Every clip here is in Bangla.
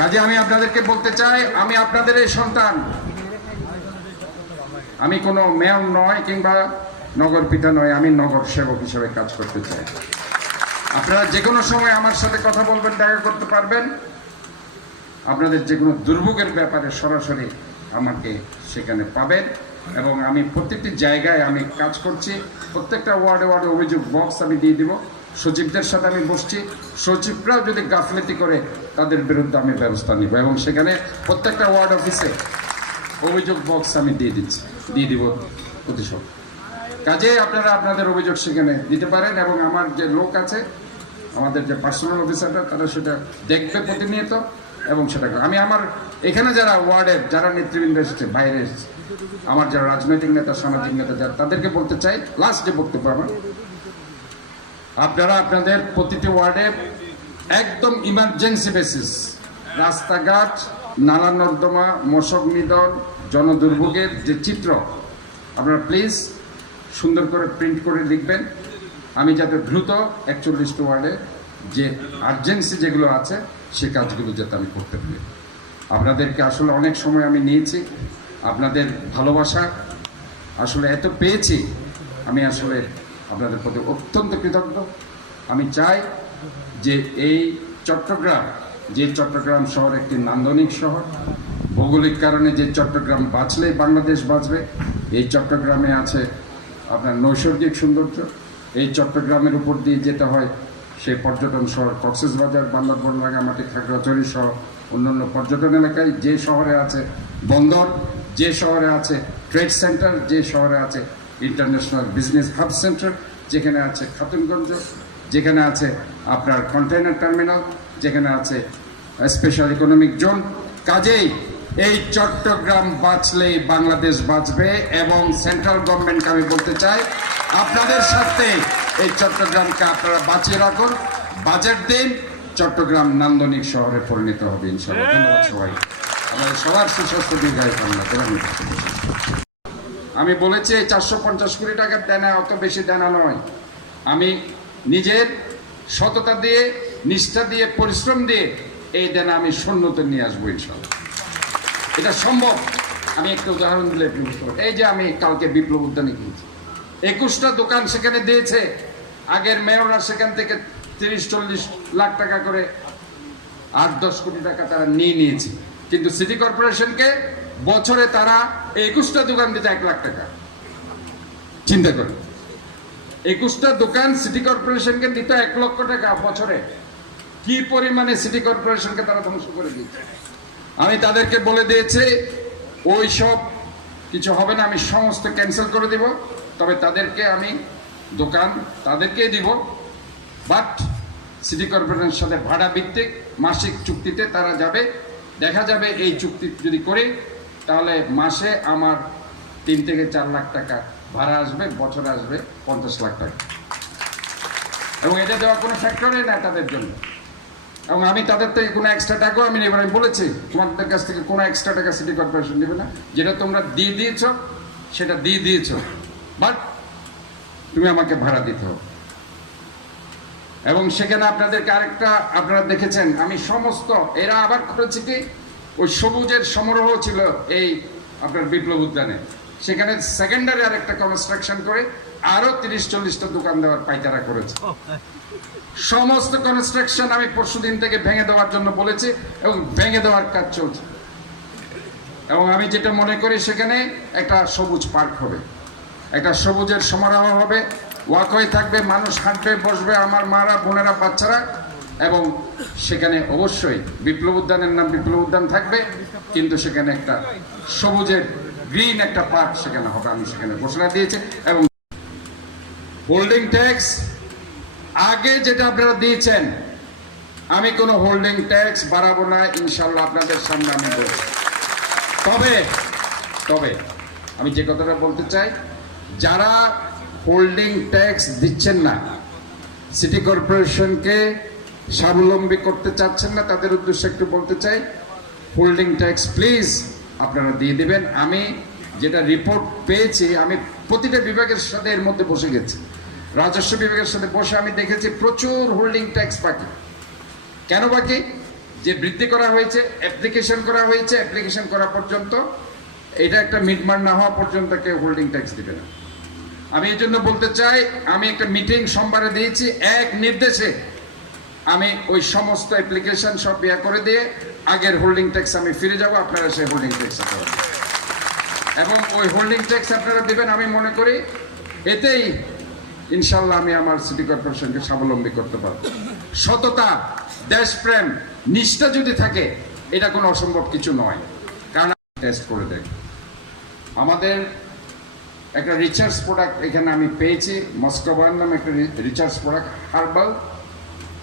কাজে আমি আপনাদেরকে বলতে চাই, আমি আপনাদের এই সন্তান। আমি কোনো মেয়র নয় কিংবা নগর পিতা নয়, আমি নগর সেবক হিসেবে কাজ করতে চাই। আপনারা যে কোনো সময় আমার সাথে কথা বলবেন, দেখা করতে পারবেন। আপনাদের যে কোনো দুর্ভোগের ব্যাপারে সরাসরি আমাকে সেখানে পাবেন এবং আমি প্রত্যেকটি জায়গায় আমি কাজ করছি। প্রত্যেকটা ওয়ার্ডে ওয়ার্ডে অভিযোগ বক্স আমি দিয়ে দিব। সচিবদের সাথে আমি বসছি। সচিবরাও যদি গাফলেতি করে, তাদের বিরুদ্ধে আমি ব্যবস্থা নিব এবং সেখানে প্রত্যেকটা ওয়ার্ড অফিসে অভিযোগ বক্স আমি দিয়ে দিচ্ছি, দিয়ে দিব প্রতিশোধ। কাজে আপনারা আপনাদের অভিযোগ সেখানে দিতে পারেন এবং আমার যে লোক আছে, আমাদের যে পার্সোনাল অফিসাররা তারা সেটা দেখবে প্রতিনিয়ত এবং সেটা আমি আমার, এখানে যারা ওয়ার্ডের, যারা নেতৃবৃন্দ এসেছে, বাইরে এসেছে, আমার যারা রাজনৈতিক নেতা, সামাজিক নেতা, যারা, তাদেরকে বলতে চাই লাস্ট যে বক্তব্য আমার আপনারা আপনাদের প্রতিটি ওয়ার্ডে একদম ইমার্জেন্সি বেসিস রাস্তাঘাট নালা নর্দমা, মশক নিধন জনদুর্ভোগের যে চিত্র, আপনারা প্লিজ সুন্দর করে প্রিন্ট করে লিখবেন। আমি যাতে দ্রুত একচল্লিশটি ওয়ার্ডে যে আর্জেন্সি যেগুলো আছে, সে কাজগুলো যাতে আমি করতে পারি। আপনাদেরকে আসলে অনেক সময় আমি নিয়েছি, আপনাদের ভালোবাসা আসলে এত পেয়েছি, আমি আসলে আপনাদের প্রতি অত্যন্ত কৃতজ্ঞ। আমি চাই যে এই চট্টগ্রাম, যে চট্টগ্রাম শহর একটি নান্দনিক শহর, ভৌগোলিক কারণে যে চট্টগ্রাম বাঁচলেই বাংলাদেশ বাঁচবে, এই চট্টগ্রামে আছে আপনার নৈসর্গিক সৌন্দর্য। এই চট্টগ্রামের উপর দিয়ে যেতে হয় সেই পর্যটন শহর কক্সবাজার বান্দরবন রাঙামাটি খাগড়াছড়ি সহ অন্যান্য পর্যটন এলাকায় যে শহরে আছে বন্দর, যে শহরে আছে ট্রেড সেন্টার, যে শহরে আছে ইন্টারন্যাশনাল বিজনেস হাব সেন্টার, যেখানে আছে খাতুনগঞ্জ, যেখানে আছে আপনার কন্টেইনার টার্মিনাল, যেখানে আছে স্পেশাল ইকোনমিক জোন কাজেই এই চট্টগ্রাম বাঁচলেই বাংলাদেশ বাঁচবে এবং সেন্ট্রাল গভর্নমেন্টকে আমি বলতে চাই, আপনাদের সাথে এই চট্টগ্রামকে আপনারা বাঁচিয়ে রাখুন। বাজেট দিন চট্টগ্রাম নান্দনিক শহরে পরিণত হবে, ইনশাআল্লাহ। ধন্যবাদ সবাই আমাদের সবার সুস্বাস্থ্য দীর্ঘায়ু কামনা আমি বলেছি চারশো পঞ্চাশ কোটি টাকার দেনা, অত বেশি দেনা নয়। আমি নিজের সততা দিয়ে, নিষ্ঠা দিয়ে, পরিশ্রম দিয়ে এই দেনা আমি শূন্যতে নিয়ে আসব ইনশাল্লাহ এটা সম্ভব। আমি একটা উদাহরণ দিলে। এই যে আমি কালকে বিপ্লব উদ্যানে গিয়েছি। একুশটা দোকান সেখানে দিয়েছে। আগের মেয়ররা সেখান থেকে তিরিশ, চল্লিশ লাখ টাকা করে আট, দশ কোটি টাকা তারা নিয়ে নিয়েছে। কিন্তু সিটি কর্পোরেশনকে বছরে তারা একুশটা দোকান দিতে এক লাখ টাকা। চিন্তা করুন। একুশটা দোকান সিটি কর্পোরেশনকে দিত এক লক্ষ টাকা বছরে। কি পরিমাণে সিটি কর্পোরেশনকে তারা ধ্বংস করে দিচ্ছে আমি তাদেরকে বলে দিয়েছি, ওই সব কিছু হবে না, আমি সমস্ত ক্যান্সেল করে দিব। তবে তাদেরকে আমি দোকান তাদেরকে দিব। বাট সিটি কর্পোরেশনের সাথে ভাড়া ভিত্তিক মাসিক চুক্তিতে তারা যাবে। দেখা যাবে এই চুক্তি যদি করি তাহলে মাসে আমার তিন থেকে চার লাখ টাকা ভাড়া আসবে, বছর আসবে পঞ্চাশ লাখ টাকা। এবং এটা দেওয়ার কোনো ফ্যাক্টরই না তাদের জন্য। এবং আমি তাদের থেকে কোনো এক্সট্রা টাকাও আমি নেব। আমি বলেছি, তোমাদের কাছ থেকে কোনো এক্সট্রা টাকা সিটি কর্পোরেশন নেবে না। যেটা তোমরা দিয়ে দিয়েছ, সেটা দিয়ে দিয়েছ। বাট তুমি আমাকে ভাড়া দিতে হবে। এবং সেখানে আপনাদেরকে আরেকটা, আপনারা দেখেছেন, আমি সমস্ত, এরা আবার করেছে কি? ওই সবুজের সমারোহ ছিল এই আপনার বিপ্লব উদ্যানে। সেখানে সেকেন্ডারি আরেকটা কনস্ট্রাকশন করে আরও তিরিশ চল্লিশটা দোকান দেওয়ার পাইকারা করেছে। সমস্ত কনস্ট্রাকশন আমি পরশু দিন থেকে ভেঙে দেওয়ার জন্য বলেছি এবং ভেঙে দেওয়ার কাজ চলছে। এবং আমি যেটা মনে করি সেখানে একটা সবুজ পার্ক হবে। একটা সবুজের সমারোহ হবে। ওয়াকওয়ে থাকবে মানুষ হাঁটবে বসবে আমার মারা বোনেরা বাচ্চারা এবং সেখানে অবশ্যই বিপ্লব উদ্যানের নাম বিপ্লব উদ্যান থাকবে, কিন্তু সেখানে একটা সবুজের গ্রিন একটা পার্ক সেখানে হবে, আমি সেখানে ঘোষণা দিয়েছি। এবং হোল্ডিং ট্যাক্স আগে যেটা আপনারা দিয়েছেন, আমি কোনো হোল্ডিং ট্যাক্স বাড়াবো না ইনশাল্লাহ আপনাদের সামনে আমি বলব তবে তবে আমি যে কথাটা বলতে চাই, যারা হোল্ডিং ট্যাক্স দিচ্ছেন না সিটি কর্পোরেশনকে স্বাবলম্বী করতে চাচ্ছেন না, তাদের উদ্দেশ্যে একটু বলতে চাই হোল্ডিং ট্যাক্স প্লিজ আপনারা দিয়ে দেবেন। আমি যেটা রিপোর্ট পেয়েছি, আমি প্রতিটা বিভাগের সাথে এর মধ্যে বসে গেছি। রাজস্ব বিভাগের সাথে বসে আমি দেখেছি প্রচুর হোল্ডিং ট্যাক্স বাকি। কেন বাকি? যে বৃদ্ধি করা হয়েছে অ্যাপ্লিকেশন করা হয়েছে অ্যাপ্লিকেশন করা পর্যন্ত এটা একটা মিটমাট না হওয়া পর্যন্ত কেউ হোল্ডিং ট্যাক্স দিবে না। আমি এই জন্য বলতে চাই, আমি একটা মিটিং সোমবারে দিয়েছি, এক নির্দেশে আমি ওই সমস্ত অ্যাপ্লিকেশন সব ইয়া করে দিয়ে আগের হোল্ডিং ট্যাক্স আমি ফিরে যাব, আপনারা সেই হোল্ডিং ট্যাক্স এবং ওই হোল্ডিং ট্যাক্স আপনারা দেবেন, আমি মনে করি এতেই ইনশাল্লাহ আমি আমার সিটি কর্পোরেশনকে স্বাবলম্বী করতে পারব। সততা, দেশপ্রেম, নিষ্ঠা যদি থাকে, এটা কোনো অসম্ভব কিছু নয়। কারণ টেস্ট করে দেখ আমাদের একটা রিচার্জ প্রোডাক্ট এখানে আমি পেয়েছি মস্কোবার নামে একটা রিচার্জ প্রোডাক্ট হার্বাল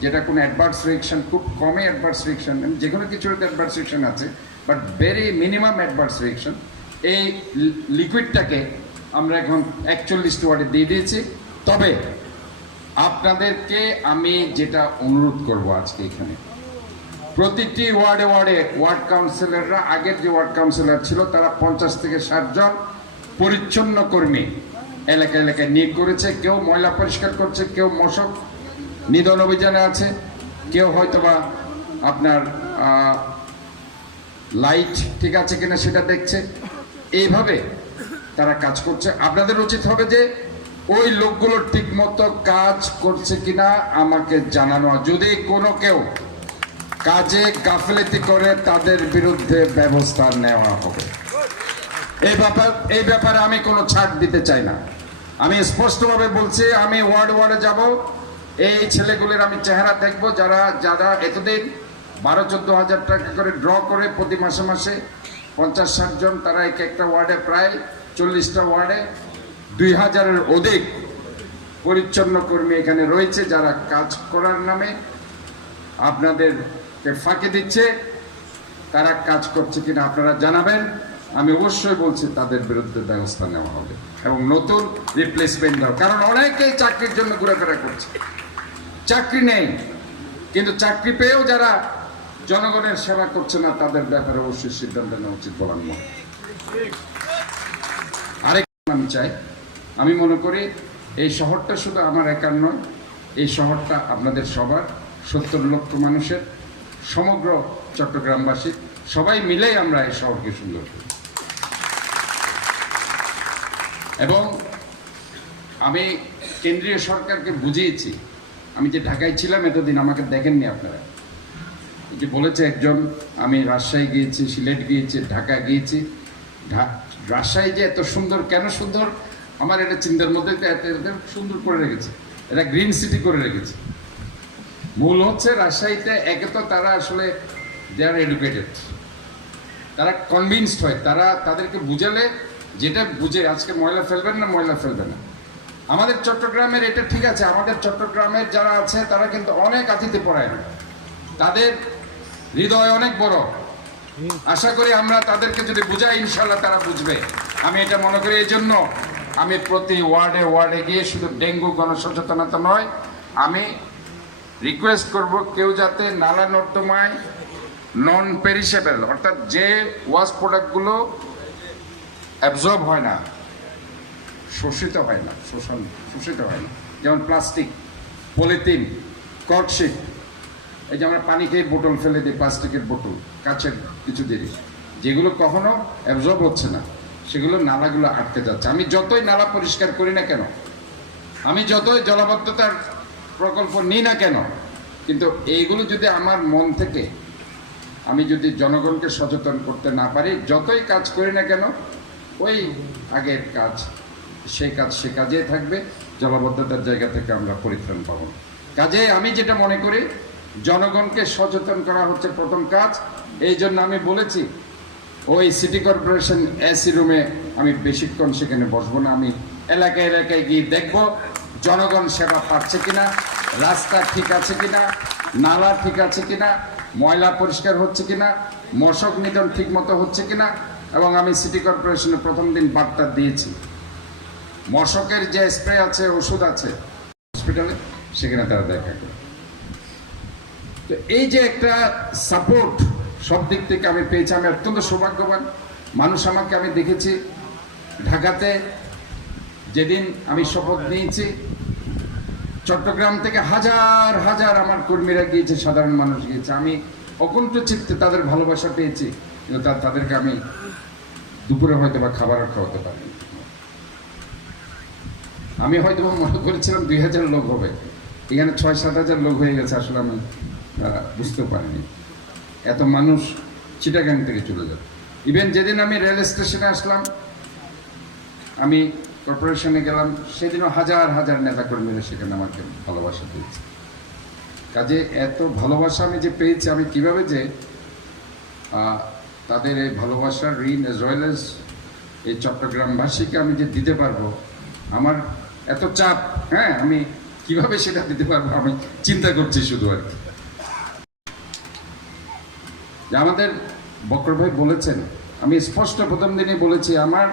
যেটা কোনো অ্যাডভার্স রিয়েকশন খুব কমই অ্যাডভার্স রিয়েকশন যে কোনো কিছুর অ্যাডভার্স রিয়েকশন আছে but very minimum adverse reaction এই লিকুইডটাকে আমরা এখন একচল্লিশটি ওয়ার্ডে দিয়ে দিয়েছি। তবে আপনাদেরকে আমি যেটা অনুরোধ করব আজকে এখানে, প্রতিটি ওয়ার্ডে ওয়ার্ডে ওয়ার্ড কাউন্সিলররা, আগের যে ওয়ার্ড কাউন্সিলর ছিল, তারা পঞ্চাশ থেকে ষাট জন পরিচ্ছন্ন কর্মী এলাকা এলাকায় নিয়োগ করেছে। কেউ ময়লা পরিষ্কার করছে, কেউ মশক নিধন অভিযানে আছে। কেউ হয়তোবা আপনার লাইট ঠিক আছে কিনা সেটা দেখছে। এইভাবে তারা কাজ করছে। আপনাদের উচিত হবে যে ওই লোকগুলো ঠিক মতো কাজ করছে কিনা আমাকে জানানো। যদি কোনো কেউ কাজে গাফলেতি করে, তাদের বিরুদ্ধে ব্যবস্থা নেওয়া হবে। এই ব্যাপার, এই ব্যাপারে আমি কোনো ছাড় দিতে চাই না। আমি স্পষ্টভাবে বলছি, আমি ওয়ার্ড ওয়ার্ডে যাব। এই ছেলেগুলির আমি চেহারা দেখব যারা যারা এতদিন বারো, চোদ্দ হাজার টাকা করে ড্র করে প্রতি মাসে মাসে, পঞ্চাশ, ষাট জন, তারা এক একটা ওয়ার্ডে প্রায় চল্লিশটা ওয়ার্ডে দুই হাজারের অধিক পরিচ্ছন্ন কর্মী এখানে রয়েছে যারা কাজ করার নামে আপনাদেরকে ফাঁকি দিচ্ছে। তারা কাজ করছে কিনা আপনারা জানাবেন। আমি অবশ্যই বলছি তাদের বিরুদ্ধে ব্যবস্থা নেওয়া হবে এবং নতুন রিপ্লেসমেন্ট দেওয়া কারণ অনেকেই চাকরির জন্য ঘোরাফেরা করছে। চাকরি নেই। কিন্তু চাকরি পেয়েও যারা জনগণের সেবা করছে না, তাদের ব্যাপারে অবশ্যই সিদ্ধান্ত নেওয়া উচিত বলার মনে আরেক আমি চাই, আমি মনে করি এই শহরটা শুধু আমার একার নয়, এই শহরটা আপনাদের সবার, সত্তর লক্ষ মানুষের, সমগ্র চট্টগ্রামবাসী সবাই মিলেই আমরা এই শহরকে সুন্দর করি। এবং আমি কেন্দ্রীয় সরকারকে বুঝিয়েছি আমি যে ঢাকায় ছিলাম, এতদিন আমাকে দেখেননি আপনারা। যে বলেছে একজন, আমি রাজশাহী গিয়েছি, সিলেট গিয়েছি, ঢাকা গিয়েছি। রাজশাহী যে এত সুন্দর, কেন সুন্দর? আমার এটা চিন্তার মধ্যে সুন্দর করে রেখেছে। এটা গ্রিন সিটি করে রেখেছে। মূল হচ্ছে রাজশাহীতে একে তো তারা আসলে দে আর এডুকেটেড তারা কনভিনসড হয়। তারা তাদেরকে বুঝালে, যেটা বুঝে, আজকে ময়লা ফেলবেন না, ময়লা ফেলবে না। আমাদের চট্টগ্রামের, এটা ঠিক আছে, আমাদের চট্টগ্রামের যারা আছে, তারা কিন্তু অনেক আতিথ্য পড়ায় তাদের হৃদয় অনেক বড়। আশা করি আমরা তাদেরকে যদি বুঝাই ইনশাল্লাহ তারা বুঝবে। আমি এটা মনে করি এই জন্য আমি প্রতি ওয়ার্ডে ওয়ার্ডে গিয়ে শুধু ডেঙ্গু গণসচেতনতা নয়, আমি রিকোয়েস্ট করব কেউ যাতে নালা নর্দমায় নন পেরিসেবল অর্থাৎ যে ওয়াশ প্রোডাক্টগুলো অ্যাবজর্ব হয় না শোষিত হয় না, শোষণ, শোষিত হয় না। যেমন প্লাস্টিক পলিথিন কর্কশিট এই যে আমরা পানি খেয়ে বোতল ফেলে দিই, প্লাস্টিকের বোতল কাছের কিছু জিনিস, যেগুলো কখনো অ্যাবজর্ব হচ্ছে না, সেগুলো নালাগুলো আটকে যাচ্ছে। আমি যতই নালা পরিষ্কার করি না কেন, আমি যতই জলাবদ্ধতার প্রকল্প নিই না কেন, কিন্তু এইগুলো যদি আমার মন থেকে আমি যদি জনগণকে সচেতন করতে না পারি, যতই কাজ করি না কেন, ওই আগের কাজ সেই কাজ, সে কাজেই থাকবে জলাবদ্ধতার জায়গা থেকে আমরা পরিত্রাণ পাবো। কাজে আমি যেটা মনে করি, জনগণকে সচেতন করা হচ্ছে প্রথম কাজ। এই জন্য আমি বলেছি, ওই সিটি কর্পোরেশন এসি রুমে আমি বেশিক্ষণ সেখানে বসবো না। আমি এলাকায় এলাকায় গিয়ে দেখব জনগণ সেবা পাচ্ছে কিনা, রাস্তা ঠিক আছে কিনা, নালা ঠিক আছে কিনা, ময়লা পরিষ্কার হচ্ছে কিনা, মশক নিধন ঠিক মতো হচ্ছে কিনা, এবং আমি সিটি কর্পোরেশনে প্রথম দিন বার্তা দিয়েছি। মশকের যে স্প্রে আছে, ওষুধ আছে হসপিটালে সেখানে তারা দেখা করে। তো এই যে একটা সাপোর্ট সব দিক থেকে আমি পেয়েছি। আমি অত্যন্ত সৌভাগ্যবান। মানুষ আমাকে আমি দেখেছি। ঢাকাতে যেদিন আমি শপথ নিয়েছি, চট্টগ্রাম থেকে হাজার হাজার আমার কর্মীরা গিয়েছে, সাধারণ মানুষ গিয়েছে। আমি অকুণ্ঠ চিত্তে তাদের ভালোবাসা পেয়েছি। কিন্তু তাদেরকে আমি দুপুরে হয়তো বা খাবারও খাওয়াতে পারিনি। আমি হয়তো মনে করেছিলাম দুই হাজার লোক হবে। এখানে ছয় সাত হাজার লোক হয়ে গেছে আসলে আমি আহ, বুঝতেও পারিনি। এত মানুষ চিটাগাং থেকে চলে যাবে। ইভেন যেদিন আমি রেল স্টেশনে আসলাম আমি কর্পোরেশনে গেলাম সেদিনও হাজার হাজার নেতাকর্মীরা সেখানে আমাকে ভালোবাসা দিয়েছে। কাজে এত ভালোবাসা আমি যে পেয়েছি আমি কীভাবে যে তাদের এই ভালোবাসার ঋণ এজ ওয়েল এজ এই চট্টগ্রামবাসীকে আমি যে দিতে পারব আমার এত চাপ হ্যাঁ আমি কীভাবে সেটা দিতে পারব? আমি চিন্তা করছি শুধু আর কি। আমাদের বক্র ভাই বলেছেন, আমি স্পষ্ট প্রথম দিনে বলেছি, আমার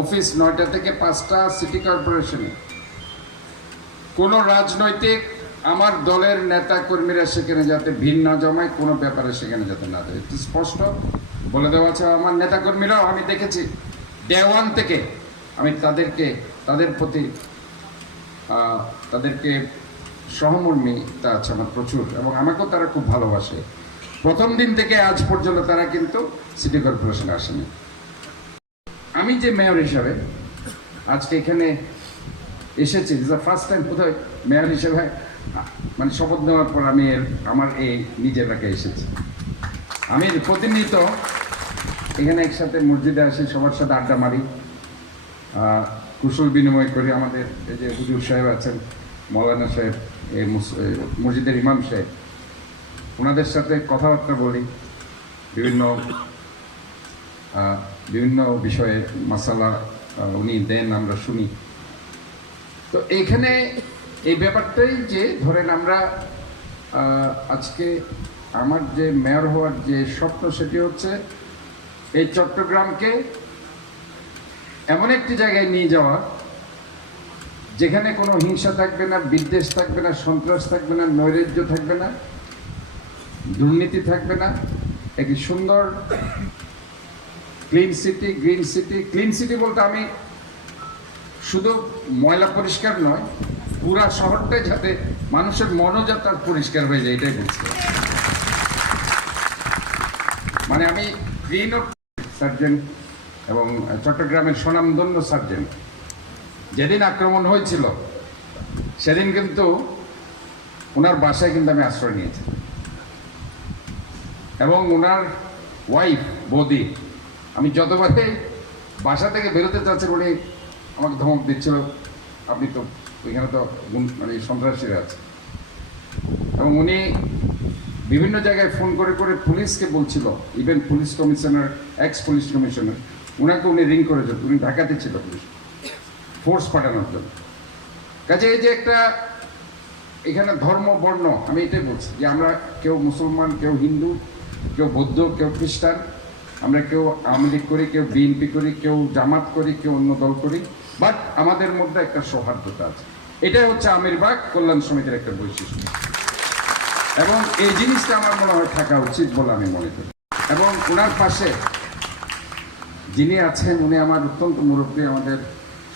অফিস নয়টা থেকে পাঁচটা সিটি কর্পোরেশনে। কোনো রাজনৈতিক আমার দলের নেতা কর্মীরা সেখানে যাতে ভিড় না জমায়, কোনো ব্যাপারে সেখানে যাতে না দেয় স্পষ্ট বলে দেওয়া আছে। আমার নেতা কর্মীরাও আমি দেখেছি, দেওয়ান থেকে আমি তাদেরকে, তাদের প্রতি তাদেরকে সহমর্মিতা আছে আমার প্রচুর এবং আমাকেও তারা খুব ভালোবাসে। প্রথম দিন থেকে আজ পর্যন্ত তারা কিন্তু সিটি কর্পোরেশনে আসেনি। আমি যে মেয়র হিসাবে আজকে এখানে এসেছি দিস ফার্স্ট টাইম কোথায় মেয়র হিসেবে মানে শপথ নেওয়ার পর আমি এর, আমার এই নিজ এলাকায় এসেছি। আমি প্রতিনিয়ত এখানে একসাথে মসজিদে আসি, সবার সাথে আড্ডা মারি। কুশল বিনিময় করি আমাদের এই যে হুজুর সাহেব আছেন মৌলানা সাহেব এই মুস- মসজিদের ইমাম সাহেব ওনাদের সাথে কথাবার্তা বলি বিভিন্ন বিভিন্ন বিষয়ে আহ, উনি দেন আমরা শুনি। তো এইখানে এই ব্যাপারটাই যে ধরেন আমরা আজকে আমার যে মেয়র হওয়ার যে স্বপ্ন সেটি হচ্ছে এই চট্টগ্রামকে এমন একটি জায়গায় নিয়ে যাওয়া, যেখানে কোনো হিংসা থাকবে না, বিদ্বেষ থাকবে না, সন্ত্রাস থাকবে না, নৈরাজ্য থাকবে না, দুর্নীতি থাকবে না, একটি সুন্দর clean city green city clean city বলতে আমি শুধু ময়লা পরিষ্কার নয়, পুরা শহরটাই যাতে মানুষের মনও যাতে পরিষ্কার হয়ে যায়, এটাই বলছি। মানে আমি গ্রিন সার্জন এবং চট্টগ্রামের স্বনামধন্য সার্জন যেদিন আক্রমণ হয়েছিল, সেদিন কিন্তু ওনার বাসায় কিন্তু আমি আশ্রয় নিয়েছি। এবং ওনার ওয়াইফ বৌদি, আমি যতবারে বাসা থেকে বেরোতে চাচ্ছি, উনি আমাকে ধমক দিচ্ছিল, আপনি তো ওইখানে তো মানে সন্ত্রাসীরা আছে এবং উনি বিভিন্ন জায়গায় ফোন করে করে পুলিশকে বলছিল, even police commissioner ex police commissioner ওনাকে উনি রিং করেছেন, উনি ঢাকাতে ছিল পুলিশ। ফোর্স পাঠানোর জন্য। কাজে এই যে একটা, এখানে ধর্ম, বর্ণ, আমি এটাই বলছি যে আমরা কেউ মুসলমান, কেউ হিন্দু, কেউ বৌদ্ধ, কেউ খ্রিস্টান, আমরা কেউ আওয়ামী লীগ করি, কেউ বিএনপি করি, কেউ জামাত করি, কেউ অন্য দল করি বাট আমাদের মধ্যে একটা সৌহার্দ্যতা আছে। এটাই হচ্ছে আমিরবাগ কল্যাণ সমিতির একটা বৈশিষ্ট্য। এবং এই জিনিসটা আমার মনে হয় থাকা উচিত বলে আমি মনে করি। এবং ওনার পাশে যিনি আছেন, উনি আমার অত্যন্ত মুরব্বী, আমাদের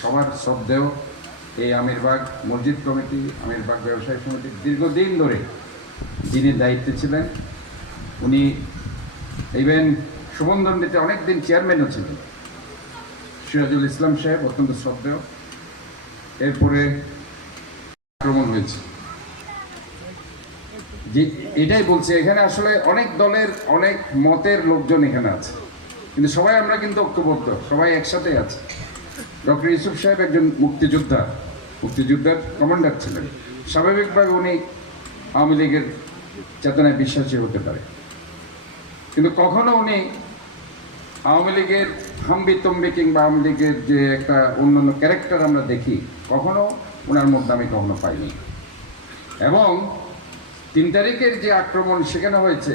সবার শ্রদ্ধেয়। এই আমিরবাগ মসজিদ কমিটি, আমিরবাগ ব্যবসায়ী সমিতির দীর্ঘদিন ধরে যিনি দায়িত্বে ছিলেন, উনি ইভেন সুবন্ধনদিতে অনেক দিন চেয়ারম্যানও ছিলেন। সিরাজুল ইসলাম সাহেব অত্যন্ত শ্রদ্ধেয়। এরপরে আক্রমণ হয়েছে। যে, এটাই বলছি, এখানে আসলে অনেক দলের, অনেক মতের লোকজন এখানে আছে। কিন্তু সবাই আমরা কিন্তু ঐক্যবদ্ধ, সবাই একসাথে আছে। ডক্টর ইউসুফ সাহেব একজন মুক্তিযোদ্ধা, মুক্তিযোদ্ধার কমান্ডার ছিলেন। স্বাভাবিকভাবে উনি আওয়ামী লীগের চেতনায় বিশ্বাসী হতে পারে। কিন্তু কখনো উনি আওয়ামী লীগের হাম্বি তম্বি কিংবা আওয়ামী লীগের যে একটা অন্যান্য ক্যারেক্টার আমরা দেখি, কখনো ওনার মধ্যে আমি কখনো পাইনি। এবং তিন তারিখের যে আক্রমণ সেখানে হয়েছে,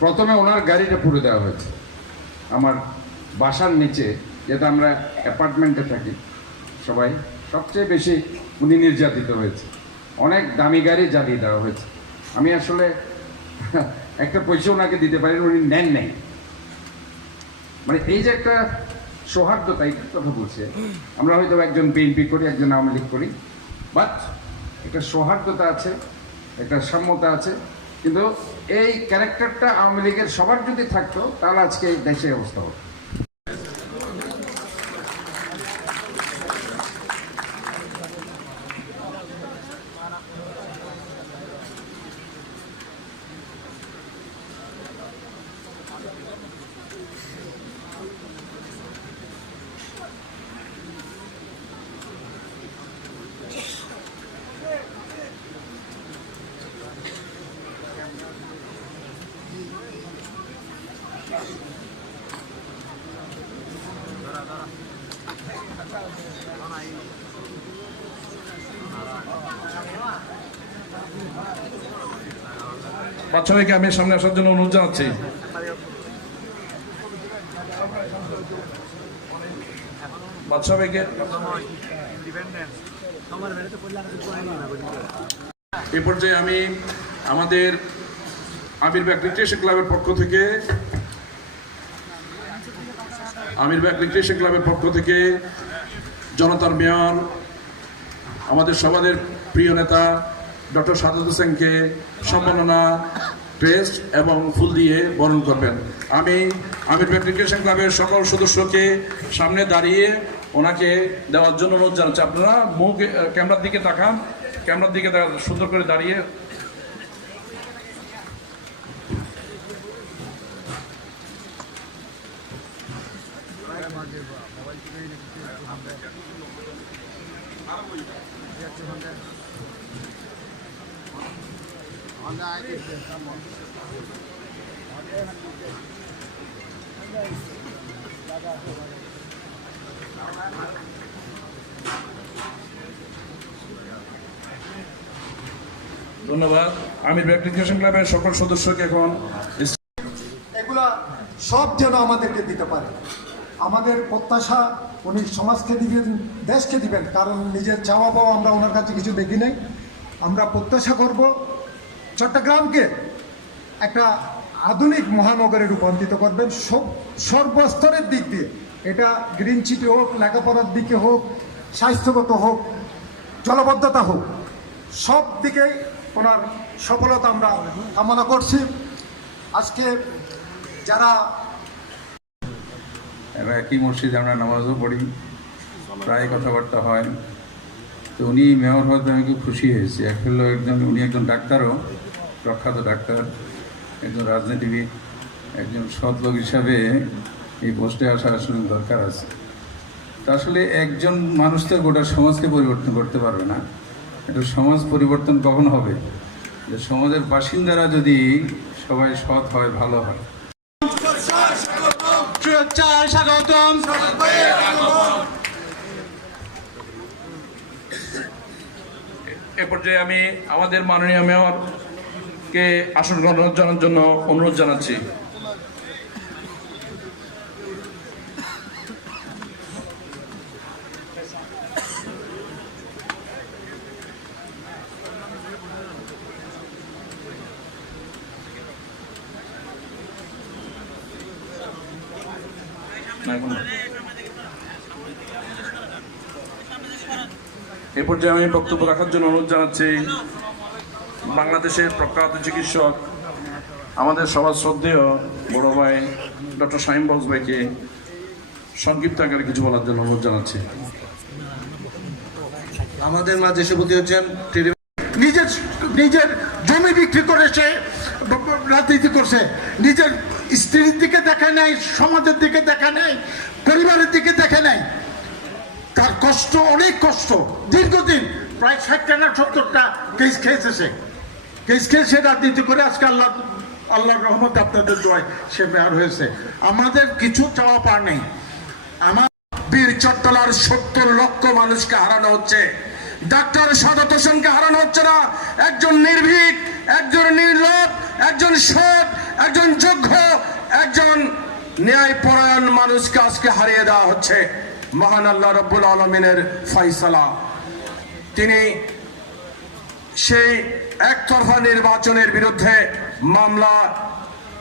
প্রথমে ওনার গাড়িটা পুড়ে দেওয়া হয়েছে। আমার বাসার নিচে, যেটা আমরা অ্যাপার্টমেন্টে থাকি, সবাই, সবচেয়ে বেশি উনি নির্যাতিত হয়েছে। অনেক দামি গাড়ি জ্বালিয়ে দেওয়া হয়েছে। আমি আসলে একটা পয়সা ওনাকে দিতে পারি উনি নেন নেই। মানে এই যে একটা সৌহার্দ্যতা এইটার কথা বলছে। আমরা হয়তো একজন বিএনপি করি, একজন আওয়ামী লীগ করি বাট একটা সৌহার্দ্যতা আছে, একটা সাম্যতা আছে কিন্তু এই ক্যারেক্টারটা আওয়ামী লীগের সবার যদি থাকতো তাহলে আজকে এই দেশের অবস্থা হতো। বাচ্চা ভাইকে আমি সামনে আসার জন্য অনুরোধ জানাচ্ছি। ভাইকে পর্যায়ে আমি আমাদের আমির ব্যাগ রিক্রিয়েশন ক্লাবের পক্ষ থেকে আমির ব্যাগ রিক্রিয়েশন ক্লাবের পক্ষ থেকে জনতার মেয়র, আমাদের সবাদের প্রিয় নেতা ডক্টর সাদত হোসেনকে সম্মাননা ক্রেস্ট এবং ফুল দিয়ে বরণ করবেন। আমি আমি ভেট্রিকেশন ক্লাবের সকল সদস্যকে সামনে দাঁড়িয়ে ওনাকে দেওয়ার জন্য অনুরোধ জানাচ্ছি। আপনারা মুখ ক্যামেরার দিকে তাকান। ক্যামেরার দিকে সুন্দর করে দাঁড়িয়ে ধন্যবাদ। আমির ভেট্রিকেশন ক্লাবের সকল সদস্যকে এখন এগুলা সব যেন আমাদেরকে দিতে পারে। আমাদের প্রত্যাশা, উনি সমাজকে দিবেন, দেশকে দিবেন, কারণ নিজের চাওয়া পাওয়া আমরা ওনার কাছে কিছু দেখি নাই। আমরা প্রত্যাশা করব চট্টগ্রামকে একটা আধুনিক মহানগরে রূপান্তরিত করবেন। সর্বস্তরের দিক দিয়ে এটা গ্রিন সিটি হোক, লেখাপড়ার দিকে হোক, স্বাস্থ্যগত হোক, জলবদ্ধতা হোক, সব দিকেই ওনার সফলতা আমরা কামনা করছি। আজকে যারা একই মসজিদে আমরা নামাজও পড়ি, প্রায় কথাবার্তা হয়। তো উনি মেয়র হওয়াতে আমি খুব খুশি হয়েছি। আসলে একজন উনি একজন ডাক্তারও। প্রখ্যাত ডাক্তার একজন রাজনীতিবিদ একজন সৎ লোক হিসাবে এই পোস্টে আসা আসলে দরকার আছে। তা আসলে একজন মানুষ তো গোটা সমাজকে পরিবর্তন করতে পারবে না। এটা সমাজ পরিবর্তন কখন হবে? যে সমাজের বাসিন্দারা যদি সবাই সৎ হয় ভালো হয়। এ পর্যায়ে আমি আমাদের মাননীয় মেয়রকে আসন গ্রহণ জানার জন্য অনুরোধ জানাচ্ছি। এ পর্যায়ে আমি বক্তব্য রাখার জন্য অনুরোধ জানাচ্ছি বাংলাদেশের প্রখ্যাত চিকিৎসক, আমাদের সবার শ্রদ্ধেয় বড় ভাই ডক্টর শাহিম বক্স ভাইকে সংক্ষিপ্ত আকারে কিছু বলার জন্য অনুরোধ জানাচ্ছি। আমাদের মাঝে সুপতি হচ্ছেন নিজের নিজের জমি বিক্রি করে সে ব- ব- রাজনীতি করছে। নিজের স্ত্রীর দিকে দেখে নাই, সমাজের দিকে দেখে নাই, পরিবারের দিকে দেখে নাই। তার কষ্ট, অনেক কষ্ট। দীর্ঘদিন, প্রায় ষাটটা না সত্তরটা কেস খেয়েছে সে। সে রাজনীতি করে? আজকে আল্লাহ আল্লাহর রহমত আপনাদের দোয়ায় সে মেয়র হয়েছে। আমাদের কিছু চাওয়া পার নেই। আমার বীর চট্টলার সত্তর লক্ষ মানুষকে হারানো হচ্ছে। ডাক্তার সাদত হোসেনকে হারানো হচ্ছে না। একজন নির্ভীক, একজন নির্লোভ, একজন সৎ, একজন যোগ্য, একজন ন্যায়পরায়ণ মানুষকে আজকে হারিয়ে দেওয়া হচ্ছে। মহান আল্লাহ রব্বুল আলমিনের ফয়সালা। তিনি সেই একতরফা নির্বাচনের বিরুদ্ধে মামলা।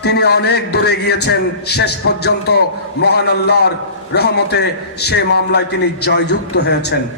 তিনি অনেক দূরে গিয়েছেন, শেষ পর্যন্ত মহান আল্লাহর রহমতে সে মামলায় তিনি জয়যুক্ত হয়েছেন।